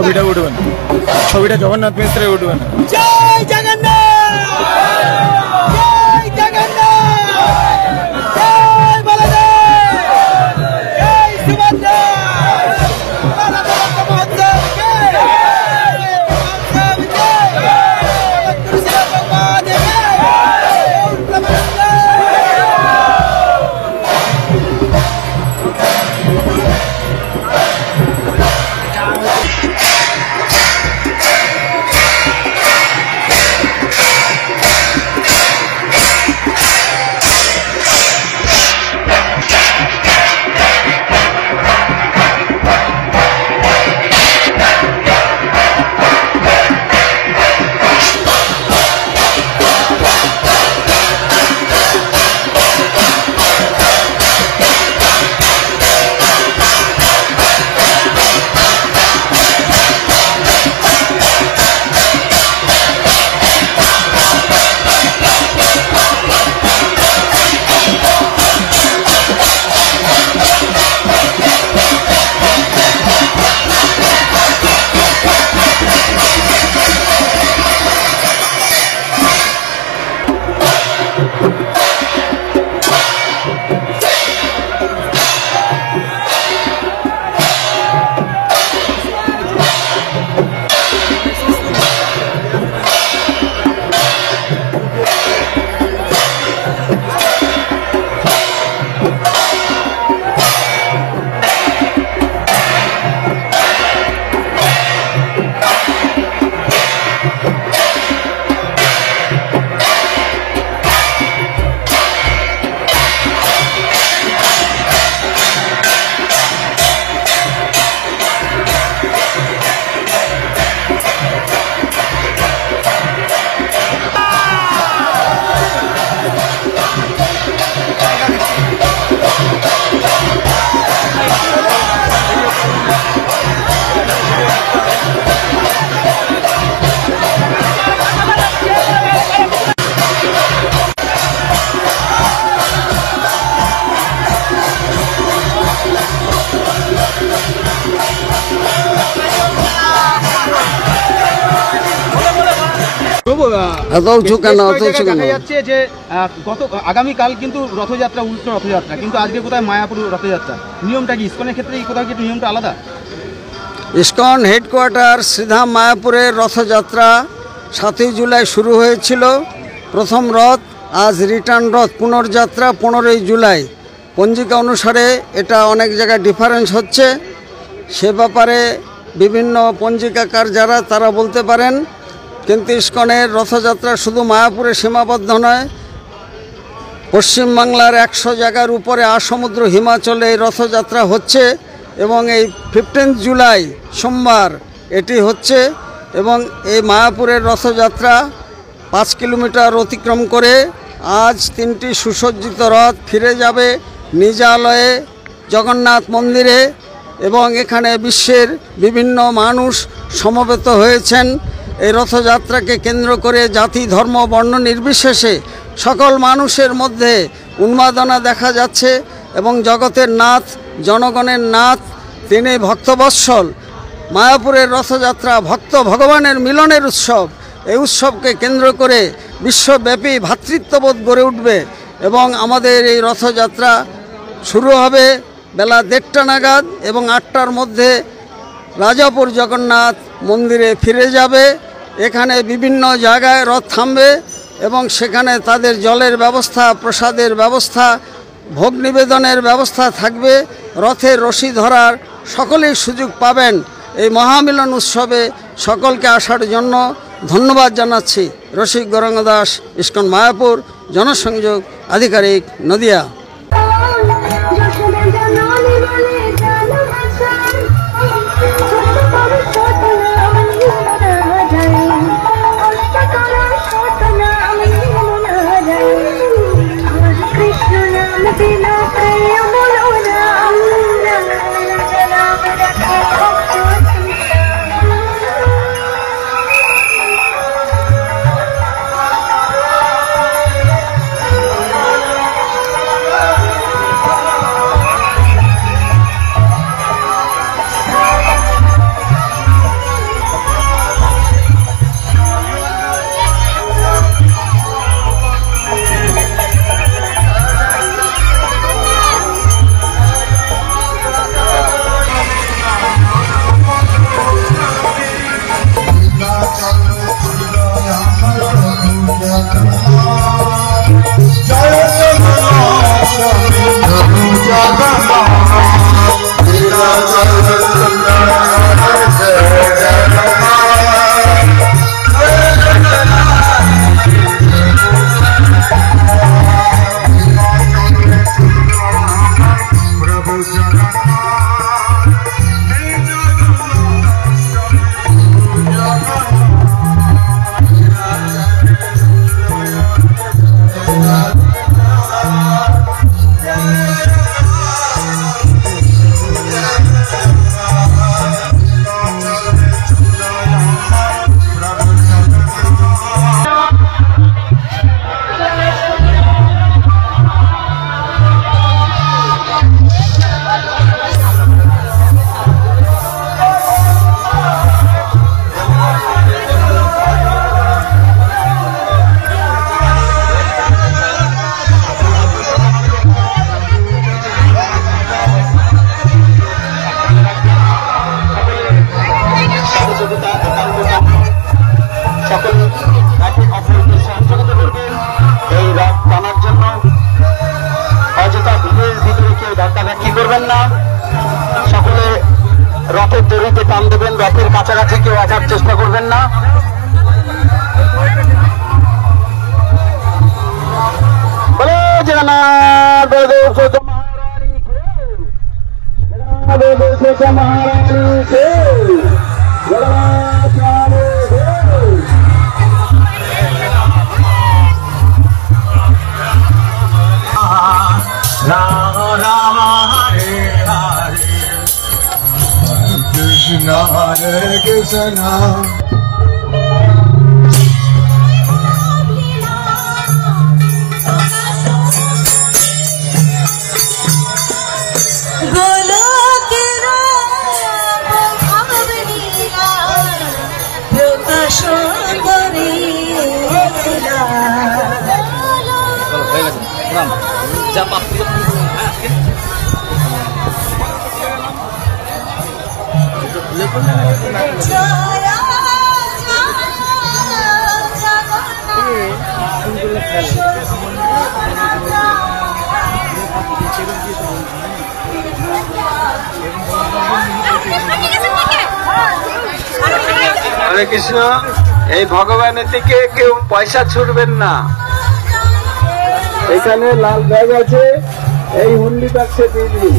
ছবিটা উঠবে না, ছবিটা জগন্নাথ মিশ্রে উঠবে না। জয় জগন্নাথ, জয় জগন্নাথ, জয় বলদেব, জয় সুভদ্রা। দেখা যাচ্ছে যে আগামীকাল কিন্তু রথযাত্রা, উল্টো রথযাত্রা, কিন্তু আজকে কোথায় মায়াপুর রথযাত্রা, নিয়মটা কি ইসকনের ক্ষেত্রে কোথাও কি নিয়মটা আলাদা? ইসকন হেডকোয়ার্টার শ্রীধাম মায়াপুরের রথযাত্রা 7ই জুলাই শুরু হয়েছিল। প্রথম রথ, আজ রিটার্ন রথ পুনর্যাত্রা 15ই জুলাই। পঞ্জিকা অনুসারে এটা অনেক জায়গায় ডিফারেন্স হচ্ছে, সে ব্যাপারে বিভিন্ন পঞ্জিকাকার যারা তারা বলতে পারেন। কিন্তু ইসকনের রথযাত্রা শুধু মায়াপুরে সীমাবদ্ধ নয়, পশ্চিমবাংলার 100 জায়গার উপরে আসমুদ্র হিমাচলে এই রথযাত্রা হচ্ছে এবং এই 15 জুলাই সোমবার এটি হচ্ছে। এবং এই মায়াপুরের রথযাত্রা 5 কিলোমিটার অতিক্রম করে আজ 3টি সুসজ্জিত রথ ফিরে যাবে নিজালয়ে জগন্নাথ মন্দিরে, এবং এখানে বিশ্বের বিভিন্ন মানুষ সমবেত হয়েছেন। এই রথযাত্রাকে কেন্দ্র করে জাতি ধর্ম বর্ণ নির্বিশেষে সকল মানুষের মধ্যে উন্মাদনা দেখা যাচ্ছে এবং জগতের নাথ, জনগণের নাথ, তিনি ভক্তবৎসল। মায়াপুরের রথযাত্রা ভক্ত ভগবানের মিলনের উৎসব। এই উৎসবকে কেন্দ্র করে বিশ্বব্যাপী ভ্রাতৃত্ববোধ গড়ে উঠবে এবং আমাদের এই রথযাত্রা শুরু হবে বেলা 1:30 নাগাদ এবং 8টার মধ্যে রাজাপুর জগন্নাথ মন্দিরে ফিরে যাবে। এখানে বিভিন্ন জায়গায় রথ থামবে এবং সেখানে তাদের জলের ব্যবস্থা, প্রসাদের ব্যবস্থা, ভোগ নিবেদনের ব্যবস্থা থাকবে। রথের রশি ধরার সকলেই সুযোগ পাবেন। এই মহামিলন উৎসবে সকলকে আসার জন্য ধন্যবাদ জানাচ্ছি। রসিক গৌরাঙ্গ দাস, ইসকন মায়াপুর, জনসংযোগ আধিকারিক, নদিয়া। আপনারা কি করবেন না, সকলে রথের দড়িতে টান দেবেন, রথের কাছাকাছি কেউ আসার চেষ্টা করবেন না। বলে জগন্নাথ বলদেব সোজা মহারানী কে, জগন্নাথ বলদেব সোজা মহারানী কে, জগন্নাথ রানী কে। রাম রাম হরে হরে, কৃষ্ণ হরে কৃষ্ণ। হরে কৃষ্ণ। এই ভগবানের দিকে কেউ পয়সা ছুড়বেন না। এখানে লাল ব্যাগ আছে, এই হুন্ডি বাক্সে দিয়ে দিন।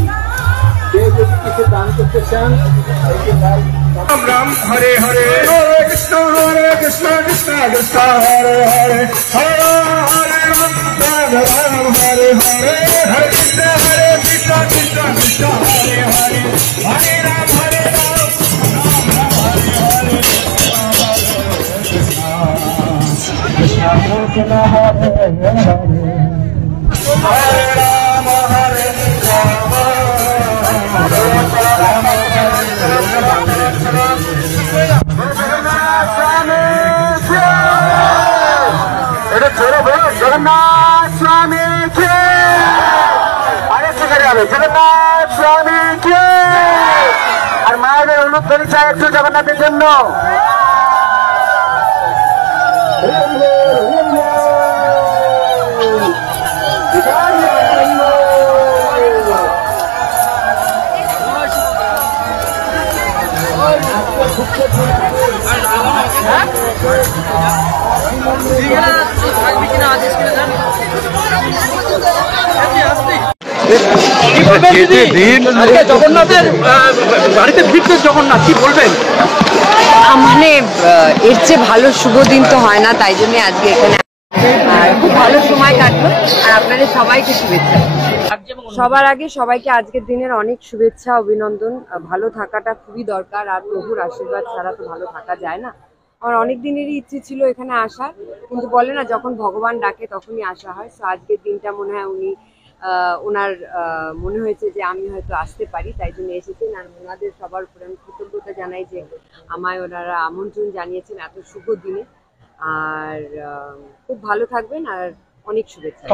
কেউ যদি কিছু দান করতে চান, রাম রাম হরে হরে, হরে কৃষ্ণ কৃষ্ণ কৃষ্ণ হরে হরে, হরে হরে রাম রাম হরে হরে, হরে কৃষ্ণ কৃষ্ণ কৃষ্ণ হরে হরে, হরে রাম হরে রাম, কৃষ্ণ কৃষ্ণ হরে হরে, হরে রাম হরে রাম, জগন্নাথ স্বামী কে, আরেক সেখানে হবে জগন্নাথ স্বামী কে। আর মায়েদের অনুরোধ করি চাই একটু জগন্নাথের জন্য। জগন্নাথের বাড়িতে ফিরতে জগন্নাথ কি বলবেন? মানে এর চেয়ে ভালো শুভ দিন তো হয় না, তাই জন্য আজকে এখানে আর খুব ভালো সময় কাটলো। আর আপনাদের সবাইকে শুভেচ্ছা। সবার আগে সবাইকে আজকের দিনের অনেক শুভেচ্ছা, অভিনন্দন। ভালো থাকাটা খুবই দরকার, আর প্রভুর আশীর্বাদ ছাড়া তো ভালো থাকা যায় না। আমার অনেক দিনেরই ইচ্ছে ছিল এখানে আসার, কিন্তু বলে না যখন ভগবান ডাকে তখনই আসা হয়। সো আজকের দিনটা মনে হয় ওনার মনে হয়েছে যে আমি হয়তো আসতে পারি, তাই জন্য এসেছেন। আর ওনাদের সবার উপরে আমি কৃতজ্ঞতা জানাই যে আমায় ওনারা আমন্ত্রণ জানিয়েছেন এত শুভ দিনে। আর খুব ভালো থাকবেন আর অনেক শুভেচ্ছা।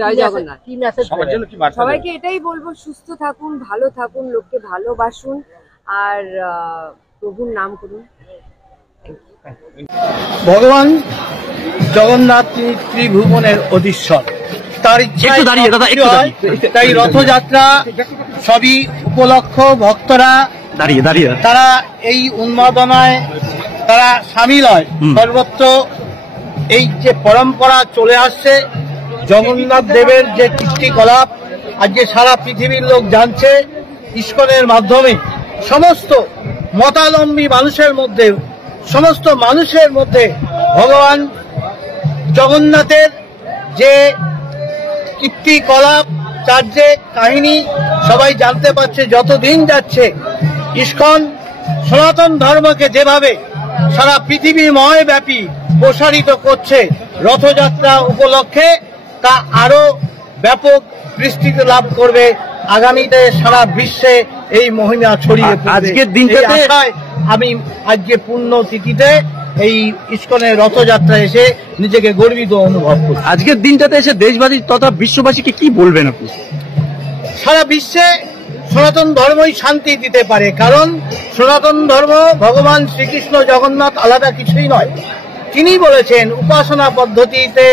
জয় জগন্নাথ। সবাইকে এটাই বলবো, সুস্থ থাকুন, ভালো থাকুন, লোককে ভালোবাসুন আর প্রভুর নাম করুন। ভগবান জগন্নাথ ত্রিভুবনের অধীশ্বর, তার ইচ্ছায় তাই রথযাত্রা সবই উপলক্ষ। ভক্তরা তারা এই উন্মাদনায় তারা সামিল হয়। সর্বত্র এই যে পরম্পরা চলে আসছে, জগন্নাথ দেবের যে কীর্তিকলাপ আজকে সারা পৃথিবীর লোক জানছে ইস্কনের মাধ্যমে। সমস্ত মতাবলম্বী মানুষের মধ্যে, সমস্ত মানুষের মধ্যে ভগবান জগন্নাথের যে কীর্তিকলাপ, তার যে কাহিনী সবাই জানতে পারছে। যতদিন যাচ্ছে ইস্কন সনাতন ধর্মকে যেভাবে সারা পৃথিবীময় ব্যাপী প্রসারিত করছে রথযাত্রা উপলক্ষে, তা আরো ব্যাপক বিস্তৃতি লাভ করবে। আগামীতে সারা বিশ্বে এই মহিমা ছড়িয়ে পড়বে। আজকের দিনটাতে আমি আজকে পুণ্যতিথিতে এই ইস্কনের রথযাত্রা এসে নিজেকে গর্বিত অনুভব করি। আজকের দিনটাতে এসে দেশবাসী তথা বিশ্ববাসীকে কি বলবেন আপনি? সারা বিশ্বে সনাতন ধর্মই শান্তি দিতে পারে, কারণ সনাতন ধর্ম ভগবান শ্রীকৃষ্ণ জগন্নাথ আলাদা কিছুই নয়। তিনি বলেছেন উপাসনা পদ্ধতিতে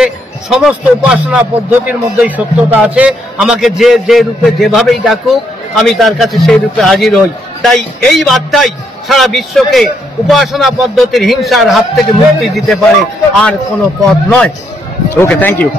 সমস্ত উপাসনা পদ্ধতির মধ্যেই সত্যতা আছে, আমাকে যে যে রূপে যেভাবেই ডাকুক আমি তার কাছে সেই রূপে হাজির হই। তাই এই বার্তাই সারা বিশ্বকে উপাসনা পদ্ধতির হিংসার হাত থেকে মুক্তি দিতে পারে, আর কোনো পথ নয়। ওকে, থ্যাংক ইউ।